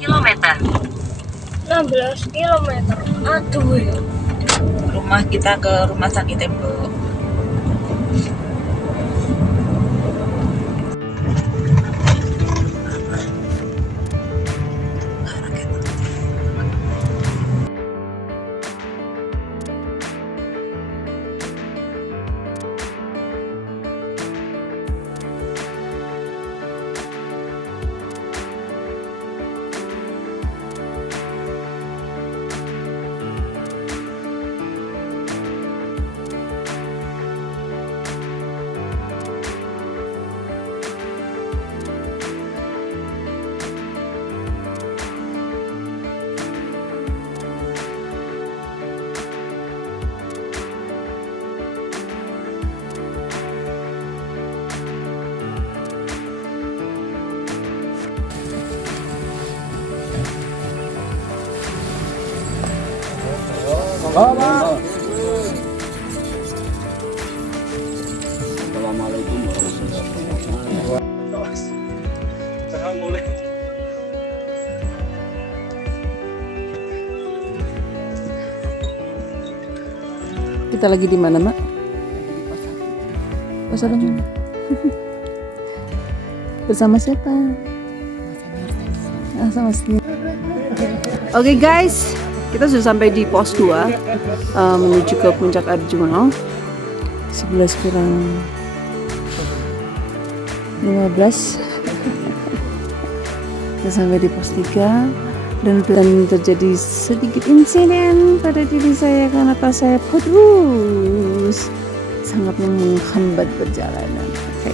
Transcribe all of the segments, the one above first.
kilometer. 16 kilometer. Aduh ya. Rumah kita ke rumah sakit Tembok. Assalamualaikum warahmatullahi wabarakatuh. Kita lagi di mana, Mak? Pasar Arjuna. Bersama siapa? Sama senior. Oke guys, kita sudah sampai di pos 2 menuju ke puncak Arjuna. 11 kurang 15. Kita sampai di pos 3 dan terjadi sedikit insiden pada diri saya karena tas saya putus, sangat menghambat perjalanan. Oke,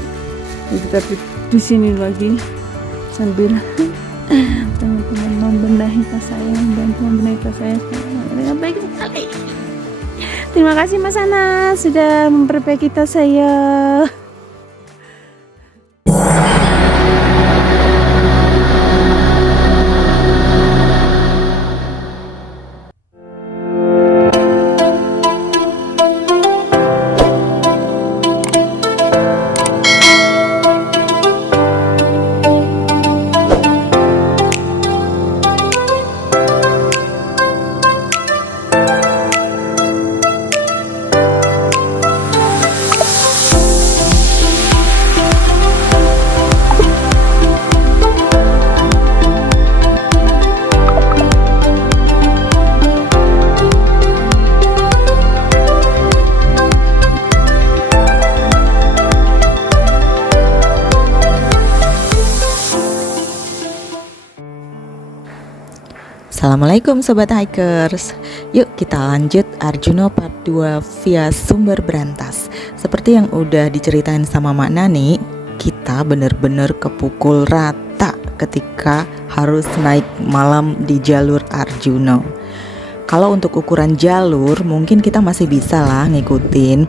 kita di sini lagi sambil teman-teman membenahi tas saya, membantu membenahi tas saya dengan baik sekali. Terima kasih Mas Ana sudah memperbaiki tas saya. Assalamualaikum Sobat Hikers. Yuk kita lanjut Arjuna Part 2 via Sumber Brantas. Seperti yang udah diceritain sama Mak Nani, kita bener-bener kepukul rata ketika harus naik malam di jalur Arjuna. Kalau untuk ukuran jalur mungkin kita masih bisa lah ngikutin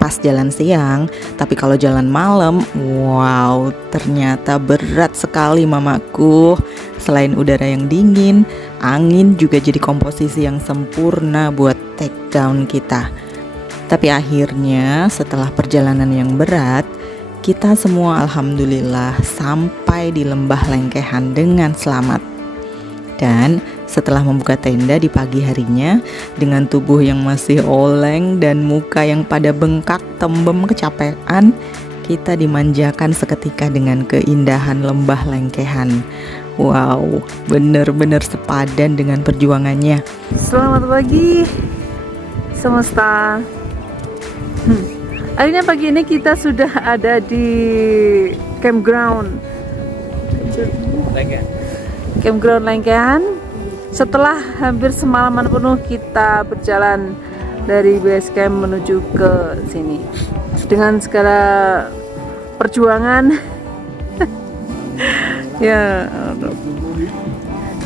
pas jalan siang, tapi kalau jalan malam, wow, ternyata berat sekali mamaku. Selain udara yang dingin, angin juga jadi komposisi yang sempurna buat take down kita. Tapi akhirnya setelah perjalanan yang berat, kita semua alhamdulillah sampai di Lembah Lengkehan dengan selamat. Dan setelah membuka tenda di pagi harinya, dengan tubuh yang masih oleng dan muka yang pada bengkak tembem kecapean, kita dimanjakan seketika dengan keindahan Lembah Lengkehan. Wow, bener-bener sepadan dengan perjuangannya. Selamat pagi semesta. Akhirnya pagi ini kita sudah ada di campground Lengkehan. Setelah hampir semalaman penuh kita berjalan dari base camp menuju ke sini dengan segala perjuangan. Ya,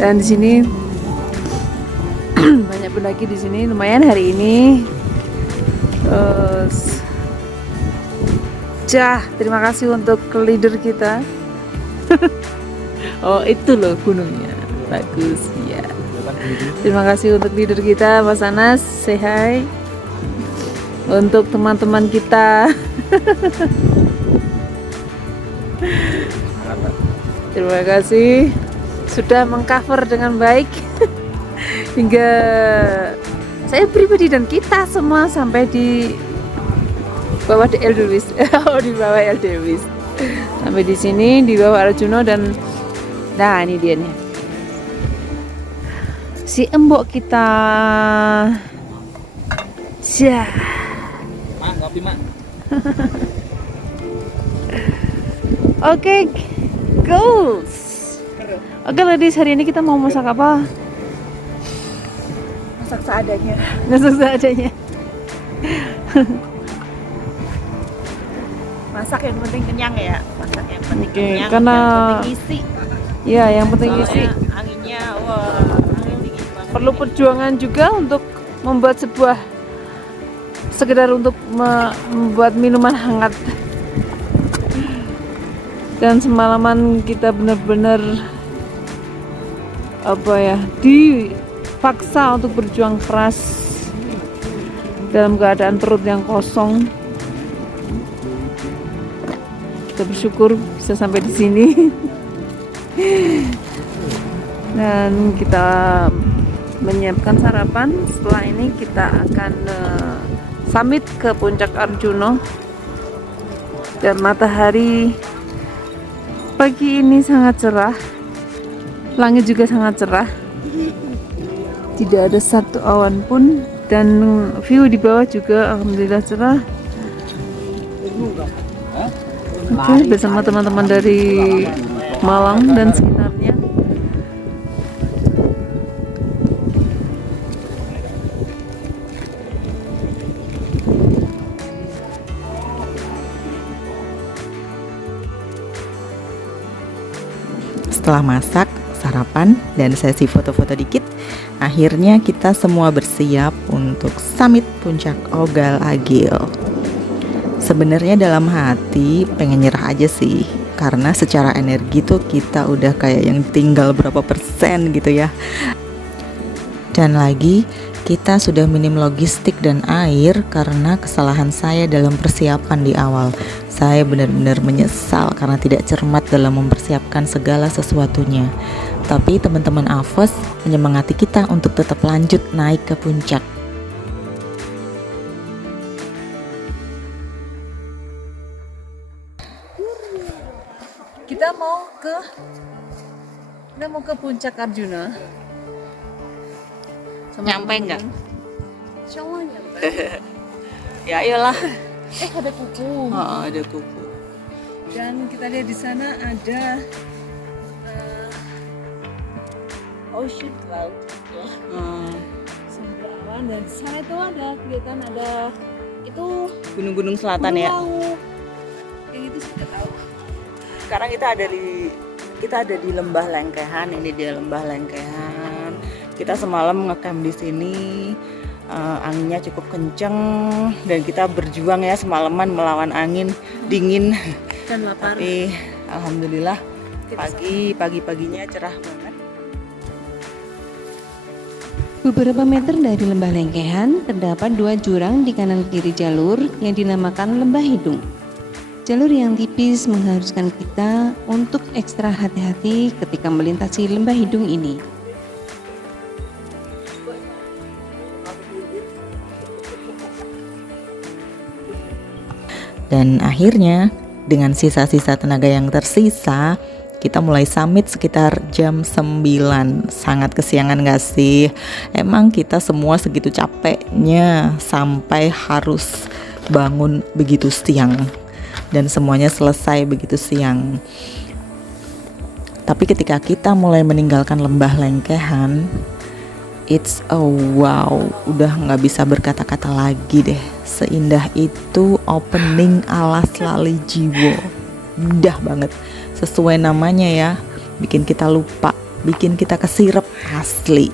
dan di sini banyak pendaki di sini, lumayan hari ini. Terima kasih untuk leader kita. Oh, itu loh gunungnya, bagus ya. Terima kasih untuk leader kita, Mas Anas. Say hi. Untuk teman-teman kita. Terima kasih. sudah mengcover dengan baik hingga saya pribadi dan kita semua sampai di bawah El Dewis. Di bawah El Dewis. Sampai di sini di bawah Arjuno dan nah ini dia nih. Si embok kita. Cia. Mak, ngopi mak. Oke, goals. Oke, ladies, hari ini kita mau masak apa? Masak seadanya. Masak seadanya. Masak yang penting kenyang ya. Masak yang penting Oke, kenyang. karena Yang penting isi. ya yang penting isi. Soalnya anginnya, wah, angin dingin banget. Perlu perjuangan juga untuk membuat sekedar untuk membuat minuman hangat. Dan semalaman kita benar-benar dipaksa untuk berjuang keras dalam keadaan perut yang kosong. Kita bersyukur bisa sampai di sini. Dan kita menyiapkan sarapan. Setelah ini kita akan summit ke puncak Arjuno. Dan matahari pagi ini sangat cerah. Langit juga sangat cerah. Tidak ada satu awan pun dan view di bawah juga alhamdulillah cerah. Oke, bersama teman-teman dari Malang dan sekitarnya. Setelah masak, sarapan, dan sesi foto-foto dikit, akhirnya kita semua bersiap untuk summit puncak Ogal Agil. Sebenarnya dalam hati pengen nyerah aja sih, karena secara energi tuh kita udah kayak yang tinggal berapa persen gitu ya. Dan lagi kita sudah minim logistik dan air karena kesalahan saya dalam persiapan di awal. Saya benar-benar menyesal karena tidak cermat dalam mempersiapkan segala sesuatunya. Tapi teman-teman AFOS menyemangati kita untuk tetap lanjut naik ke puncak. Kita mau ke puncak Arjuna. Nyampe nggak? Insyaallah nyampe. Ya iyalah. Ada kuku. Oh, ada kuku. Dan kita lihat di sana ada ocean cloud. Samudra awan dan di sana itu ada kelihatan ada itu Gunung-gunung selatan ya. laut. Yang itu saya nggak tahu. Sekarang kita ada di Lembah Lengkehan. Ini dia Lembah Lengkehan. Kita semalam ngecamp di sini. Anginnya cukup kenceng dan kita berjuang ya semalaman melawan angin dingin Dan lapar. tapi alhamdulillah paginya cerah banget. Beberapa meter dari Lembah Lengkehan terdapat dua jurang di kanan kiri jalur yang dinamakan Lembah Hidung. Jalur yang tipis mengharuskan kita untuk ekstra hati-hati ketika melintasi Lembah Hidung ini. Dan akhirnya dengan sisa-sisa tenaga yang tersisa, kita mulai summit sekitar jam 9. Sangat kesiangan gak sih? Emang kita semua segitu capeknya sampai harus bangun begitu siang. Dan semuanya selesai begitu siang. Tapi ketika kita mulai meninggalkan Lembah Lengkehan, it's a wow, udah gak bisa berkata-kata lagi deh. Seindah itu opening Alas Lali Jiwo. Indah banget. Sesuai namanya ya, bikin kita lupa, bikin kita kesirep asli.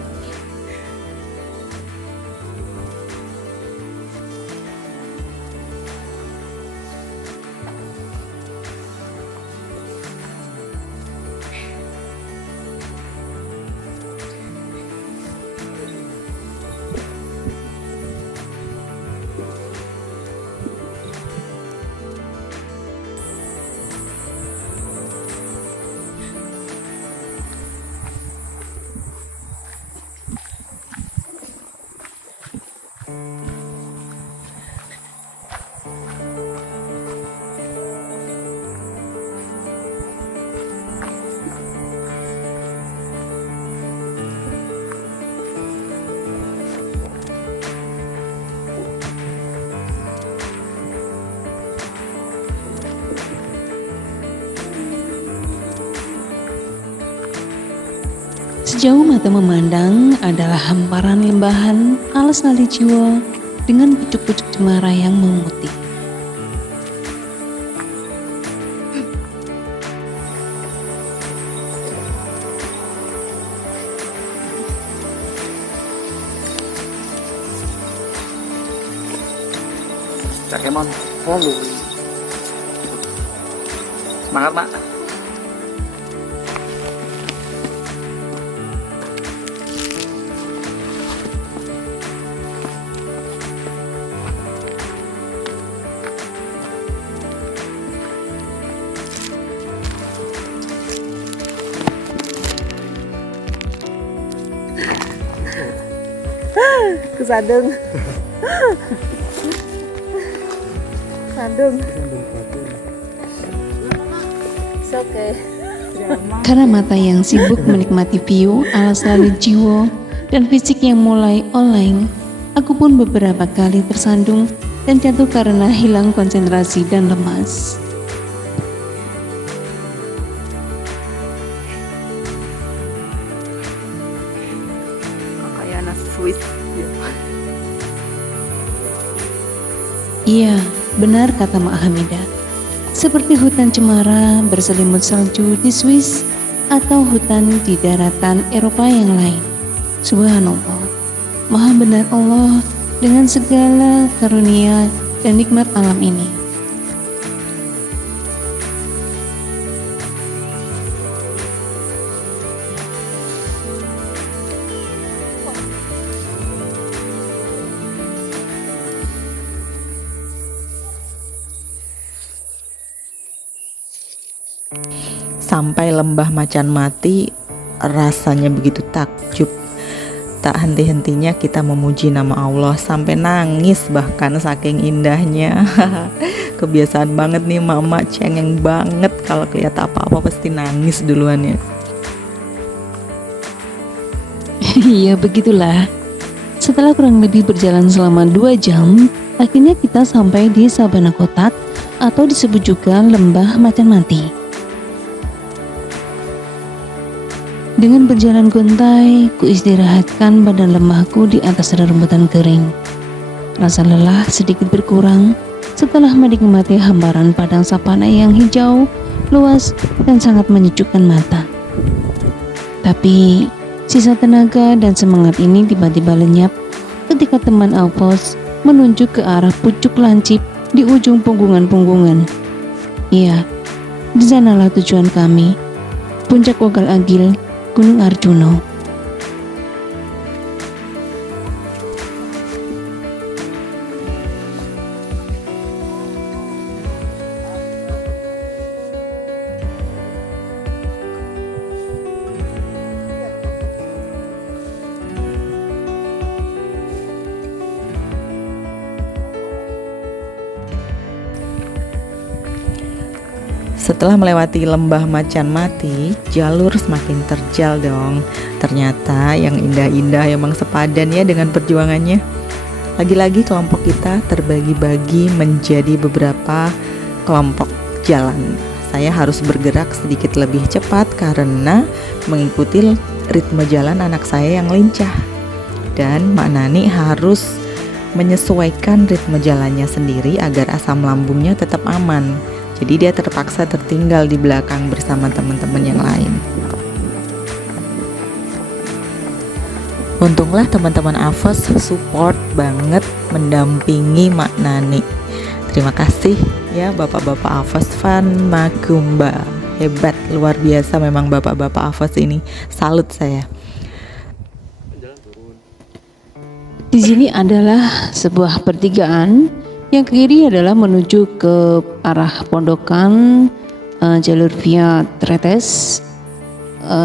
Sejauh mata memandang adalah hamparan lembahan alas lali jiwa dengan pucuk-pucuk cemara yang memutih. Cak Kemon. Halo. Semangat, Mak. Kesadung. Sadung. It's okay. Karena mata yang sibuk menikmati view alas lali jiwa dan fisik yang mulai oleng, aku pun beberapa kali tersandung dan jatuh karena hilang konsentrasi dan lemas. Kayak anak Swiss. Iya, benar kata Mak Hamidah. Seperti hutan cemara berselimut salju di Swiss atau hutan di daratan Eropa yang lain. Subhanallah, Maha benar Allah dengan segala karunia dan nikmat alam ini. Sampai lembah Macan Mati rasanya begitu takjub. Tak henti-hentinya kita memuji nama Allah sampai nangis bahkan saking indahnya. Kebiasaan banget nih mama, cengeng banget kalau kelihatan apa-apa pasti nangis duluan ya. Iya begitulah. Setelah kurang lebih berjalan selama 2 jam, akhirnya kita sampai di Sabana Kotak atau disebut juga Lembah Macan Mati. Dengan berjalan gontai, kuistirahatkan badan lemahku di atas rerumputan kering. Rasa lelah sedikit berkurang setelah menikmati hamparan padang savana yang hijau, luas, dan sangat menyejukkan mata. Tapi, sisa tenaga dan semangat ini tiba-tiba lenyap ketika teman Alphonse menunjuk ke arah pucuk lancip di ujung punggungan-punggungan. Iya, di sanalah tujuan kami, Puncak Ogal Agil, Gunung Arjuno. Setelah melewati lembah Macan Mati, jalur semakin terjal dong. Ternyata yang indah-indah emang sepadan ya dengan perjuangannya. Lagi-lagi kelompok kita terbagi-bagi menjadi beberapa kelompok jalan. Saya harus bergerak sedikit lebih cepat karena mengikuti ritme jalan anak saya yang lincah. Dan Mak Nani harus menyesuaikan ritme jalannya sendiri agar asam lambungnya tetap aman. Jadi dia terpaksa tertinggal di belakang bersama teman-teman yang lain. Untunglah teman-teman Alphonse support banget mendampingi Mak Nani. Terima kasih ya Bapak-Bapak Alphonse Van Magumba. Hebat, luar biasa memang Bapak-Bapak Alphonse ini. Salut saya. Di sini adalah sebuah pertigaan. Yang ke kiri adalah menuju ke arah pondokan, jalur via Tretes,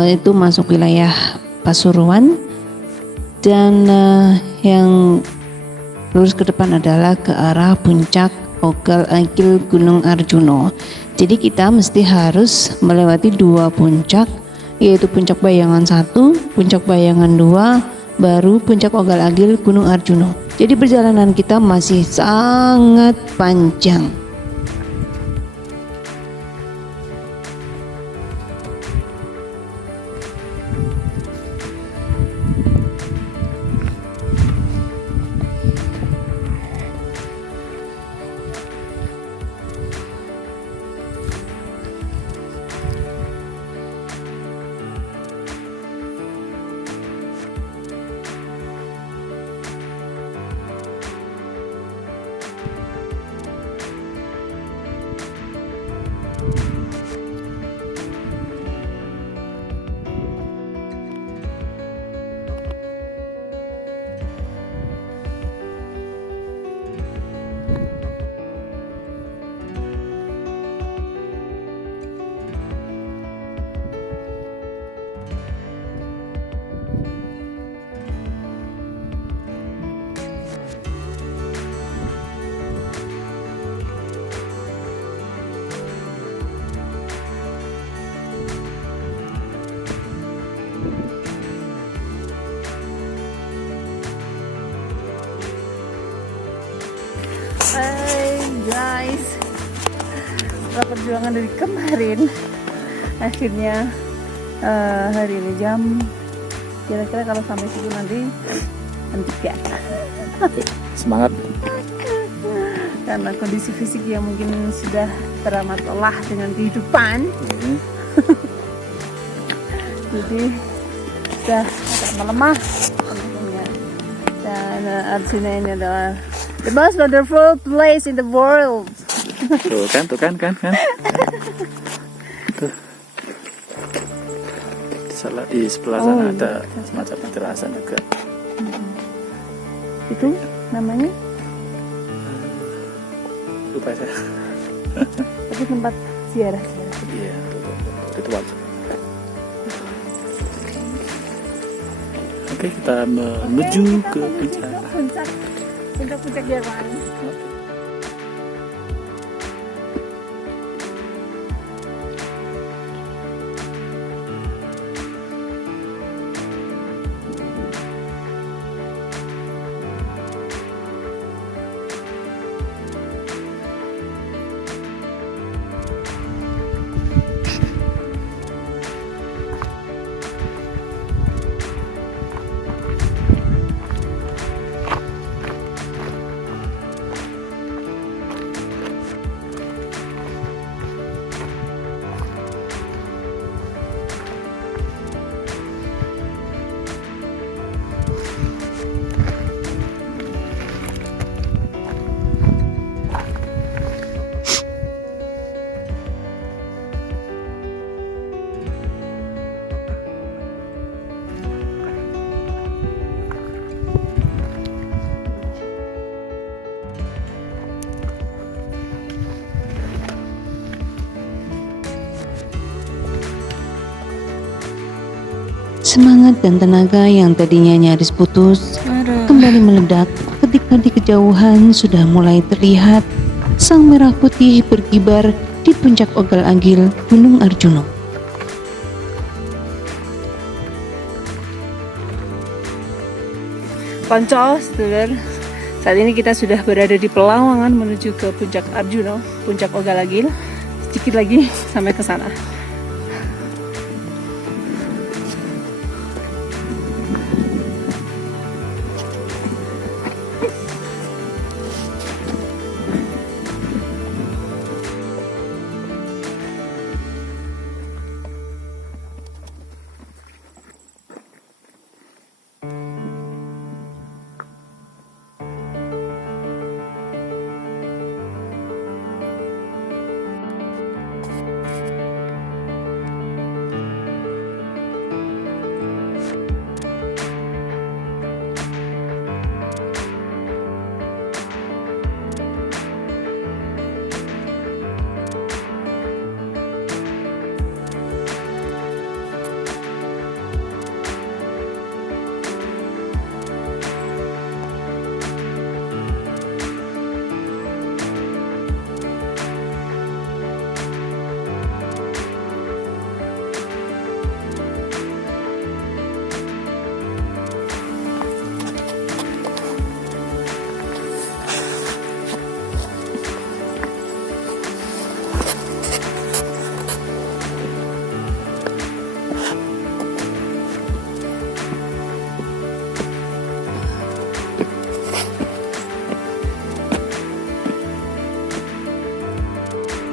itu masuk wilayah Pasuruan, dan yang lurus ke depan adalah ke arah Puncak Ogal Agil Gunung Arjuno. Jadi kita mesti harus melewati 2 puncak, yaitu Puncak Bayangan 1, Puncak Bayangan 2, baru Puncak Ogal Agil Gunung Arjuno. Jadi perjalanan kita masih sangat panjang. setelah perjuangan dari kemarin, akhirnya hari ini jam kira-kira kalau sampai situ nanti 3. Semangat. Karena kondisi fisik yang mungkin sudah teramat lelah dengan kehidupan, jadi sudah agak melemah tentunya. Dan Arjuna ini adalah the most wonderful place in the world. Tuh kan. Tuh. Di sebelah sana ada semacam terasa juga. Itu namanya? Lupa saya. Tapi tempat ziarah. Iya, ritual. Oke, kita menuju ke puncak. Puncak Jerman. Semangat dan tenaga yang tadinya nyaris putus kembali meledak ketika di kejauhan sudah mulai terlihat sang merah putih berkibar di puncak Ogal-Agil Gunung Arjuna. Konco, sedulur, saat ini kita sudah berada di Pelawangan menuju ke puncak Arjuna, puncak Ogal-Agil. Sedikit lagi sampai ke sana.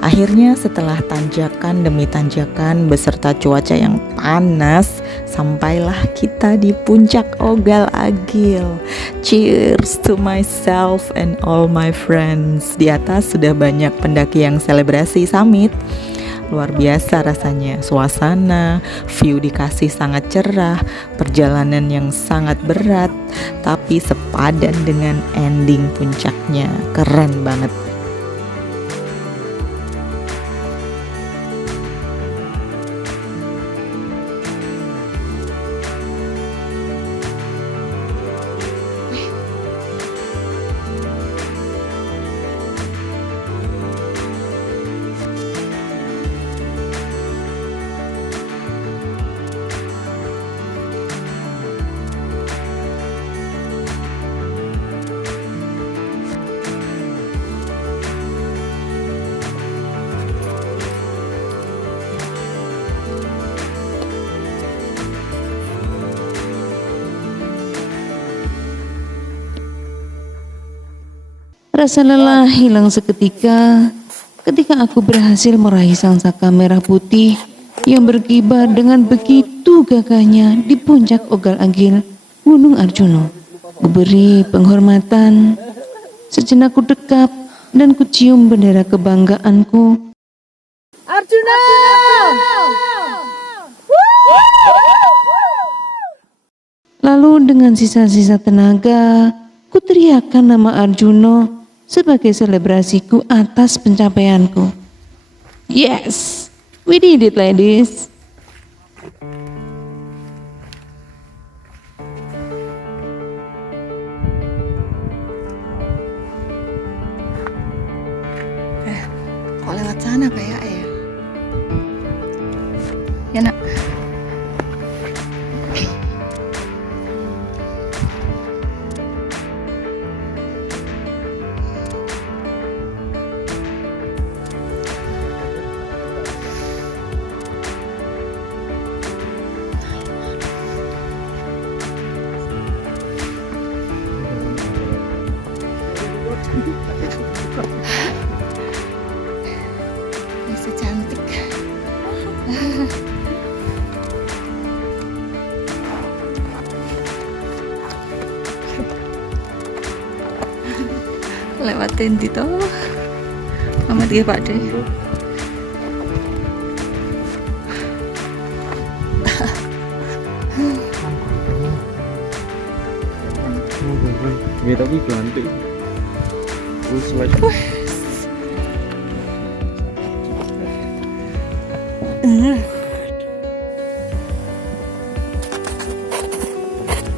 Akhirnya setelah tanjakan demi tanjakan beserta cuaca yang panas, sampailah kita di puncak Ogal-Agil. Cheers to myself and all my friends. Di atas sudah banyak pendaki yang selebrasi summit. Luar biasa rasanya, suasana, view dikasih sangat cerah, perjalanan yang sangat berat, tapi sepadan dengan ending puncaknya. Keren banget. Rasa lelah hilang seketika ketika aku berhasil meraih sangsaka merah putih yang berkibar dengan begitu gagahnya di puncak Ogal-Agil Gunung Arjuna. Kuberi penghormatan, sejenak ku dekap dan kucium bendera kebanggaanku. Arjuna! Lalu dengan sisa-sisa tenaga, ku teriakkan nama Arjuna sebagai selebrasiku atas pencapaianku. Yes, we did it, ladies. Kok lewat sana kayak ya? Ya nak. Masih cantik. Lewatin Tito. Amat ya Pak De. Ya tapi ganti. Sesuai.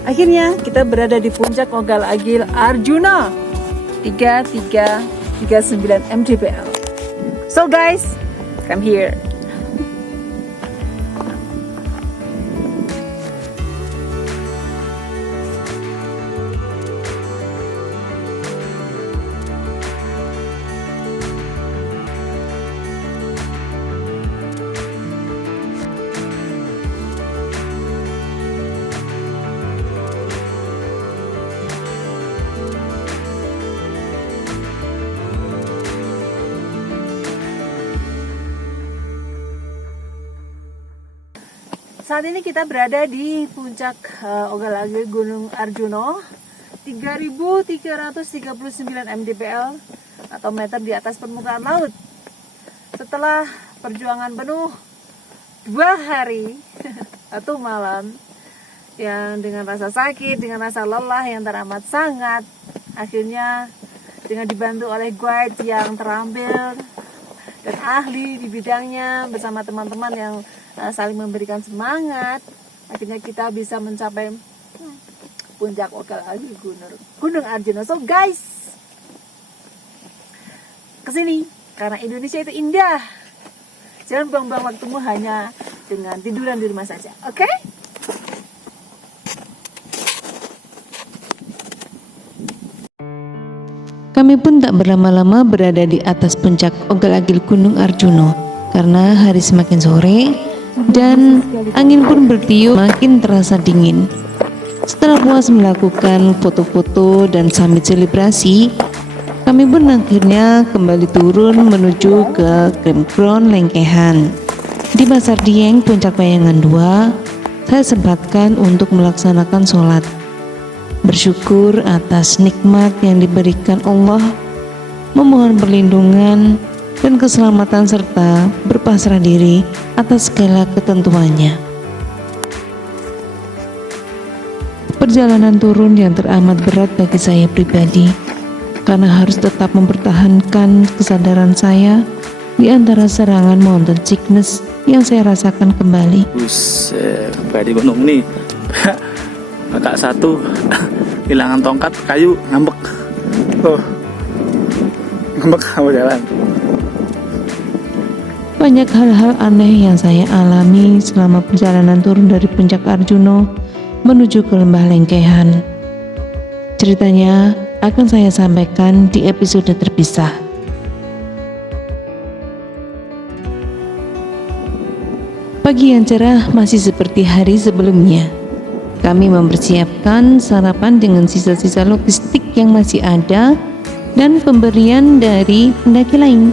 Akhirnya kita berada di puncak Ogal-Agil Arjuna 3339 mdpl. So guys, come here. Saat ini kita berada di puncak Ogal-Agil Gunung Arjuna 3339 mdpl atau meter di atas permukaan laut. Setelah perjuangan penuh 2 hari atau malam yang dengan rasa sakit, dengan rasa lelah yang teramat sangat, akhirnya dengan dibantu oleh guide yang terampil dan ahli di bidangnya bersama teman-teman yang saling memberikan semangat, akhirnya kita bisa mencapai puncak Ogal-Agil Gunung Arjuna. So guys, kesini karena Indonesia itu indah. Jangan buang-buang waktumu hanya dengan tiduran di rumah saja, oke? Kami pun tak berlama-lama berada di atas puncak Ogal-Agil Gunung Arjuna karena hari semakin sore dan angin pun bertiup makin terasa dingin. Setelah puas melakukan foto-foto dan sambil selebrasi, kami pun akhirnya kembali turun menuju ke campground Lengkehan. Di Pasar Dieng, Puncak Bayangan 2, saya sempatkan untuk melaksanakan sholat. Bersyukur atas nikmat yang diberikan Allah, memohon perlindungan dan keselamatan serta berpasrah diri atas segala ketentuannya. Perjalanan turun yang teramat berat bagi saya pribadi karena harus tetap mempertahankan kesadaran saya di antara serangan mountain sickness yang saya rasakan kembali. Badi gunung nih. Kakak satu hilangan tongkat kayu ngambek. Ngambek kamu jalan. Banyak hal-hal aneh yang saya alami selama perjalanan turun dari puncak Arjuna menuju ke lembah Lengkehan. Ceritanya akan saya sampaikan di episode terpisah. Pagi yang cerah masih seperti hari sebelumnya. Kami mempersiapkan sarapan dengan sisa-sisa logistik yang masih ada dan pemberian dari pendaki lain.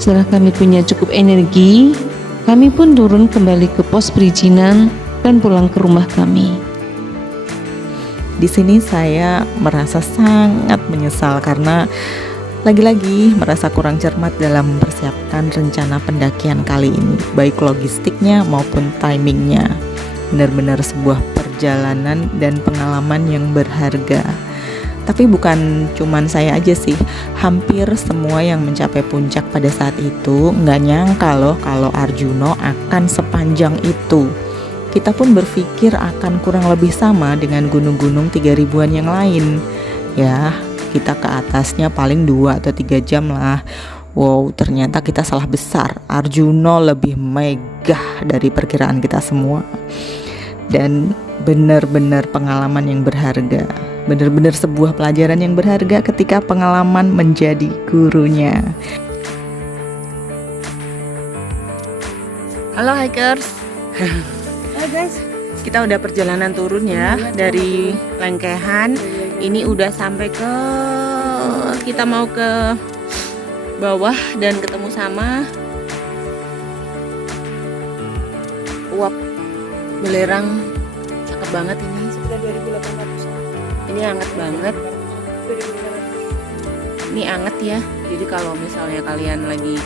Setelah kami punya cukup energi, kami pun turun kembali ke pos perizinan dan pulang ke rumah kami. Di sini saya merasa sangat menyesal karena lagi-lagi merasa kurang cermat dalam mempersiapkan rencana pendakian kali ini, baik logistiknya maupun timingnya. Benar-benar sebuah perjalanan dan pengalaman yang berharga. Tapi bukan cuman saya aja sih, hampir semua yang mencapai puncak pada saat itu nggak nyangka loh kalau Arjuno akan sepanjang itu. Kita pun berpikir akan kurang lebih sama dengan gunung-gunung 3000-an yang lain. Ya, kita ke atasnya paling 2 atau 3 jam lah. Wow, ternyata kita salah besar. Arjuno lebih megah dari perkiraan kita semua. Dan benar-benar pengalaman yang berharga. Benar-benar sebuah pelajaran yang berharga ketika pengalaman menjadi gurunya. Halo hikers. Hai guys, Kita udah perjalanan turun ya dari Lengkehan. Ini udah sampai ke, kita mau ke bawah dan ketemu sama uap belerang. Cakep banget ini. sudah 2800. Ini hangat banget. Ini hangat ya. Jadi kalau misalnya kalian lagi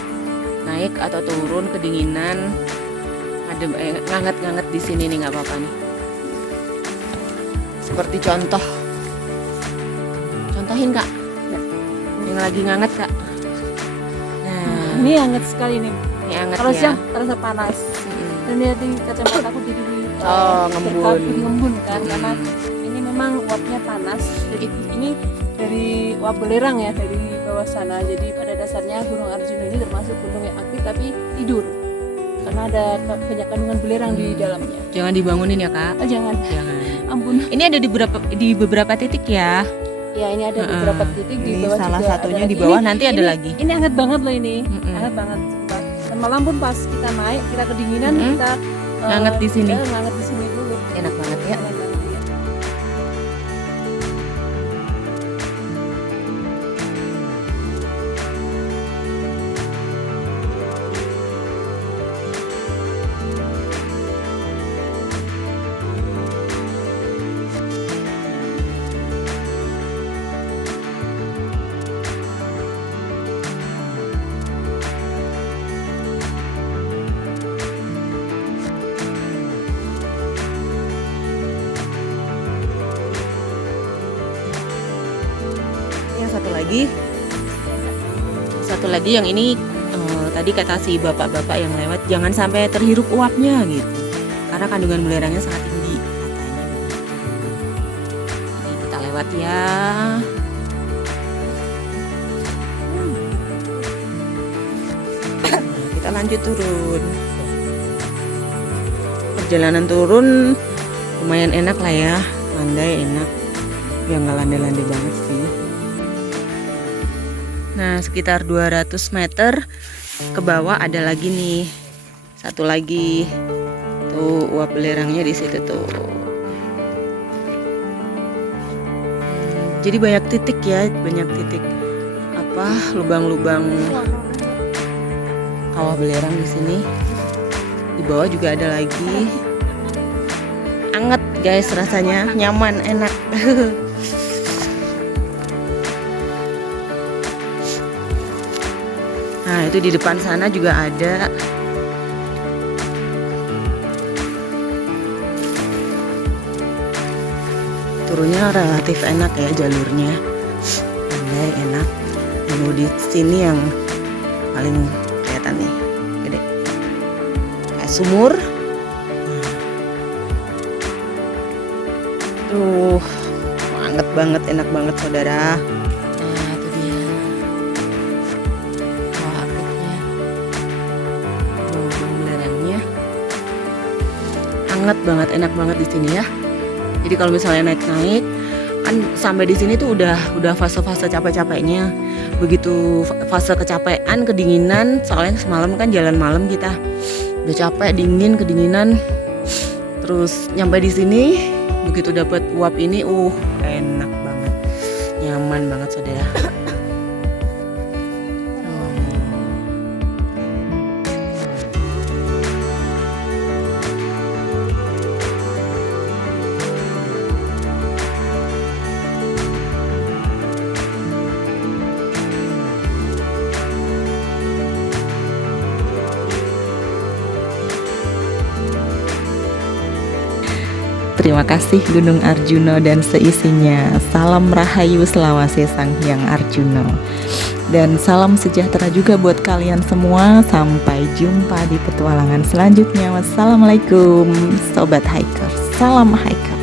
naik atau turun kedinginan, ada nganget-nganget di sini nih, nggak apa-apa nih. Seperti contohin kak, yang lagi nganget kak. Nah, Ini hangat sekali nih. ini hangat Kalau ya. siang terasa panas. Dan lihat di kacamata aku jadi ngembun. ngembun kan, karena ini memang uapnya panas. Jadi ini dari uap belerang ya, dari bawah sana. Jadi pada dasarnya Gunung Arjuna ini termasuk gunung yang aktif tapi tidur, karena ada banyak kandungan belerang di dalamnya. Jangan dibangunin ya kak. Oh, jangan, Jangan. ampun. Ini ada di beberapa titik ya. Ya, ini ada beberapa titik di Ini bawah salah juga satunya ada di lagi. bawah, nanti ada lagi. Ini hangat banget loh ini. Mm-mm. Hangat banget sumpah. Dan malam pun pas kita naik, kita kedinginan, kita Nganget di sini. nganget di sini dulu. Enak banget ya. Enak banget, ya. Yang satu lagi yang ini tadi kata si bapak-bapak yang lewat, jangan sampai terhirup uapnya gitu, karena kandungan belerangnya sangat tinggi katanya. Jadi kita lewat ya. Nah, kita lanjut turun. Perjalanan turun lumayan enak lah ya, landai enak, ya nggak landai-landai banget sih. Nah, sekitar 200 meter ke bawah ada lagi nih. Satu lagi. Tuh, uap belerangnya di situ tuh. Jadi banyak titik ya, banyak titik lubang-lubang kawah belerang di sini. Di bawah juga ada lagi. Anget guys rasanya, nyaman, enak. Nah, itu di depan sana juga ada. Turunnya relatif enak ya jalurnya. Landai enak. Lalu di sini yang paling kelihatan nih, gede. Kayak sumur. Tuh, banget banget, enak banget saudara. Nah, itu dia. Hangat banget, enak banget di sini ya. Jadi kalau misalnya naik-naik kan sampai di sini tuh udah fase-fase capek-capeknya. Begitu fase kecapean, kedinginan, soalnya semalam kan jalan malam kita. Udah capek, dingin, kedinginan. Terus nyampe di sini begitu dapat uap ini, enak banget. Nyaman banget saudara. Terima kasih Gunung Arjuna dan seisinya. Salam Rahayu Selawase Sang Hyang Arjuna. Dan salam sejahtera juga buat kalian semua. Sampai jumpa di petualangan selanjutnya. Wassalamualaikum Sobat Hiker. Salam Hiker.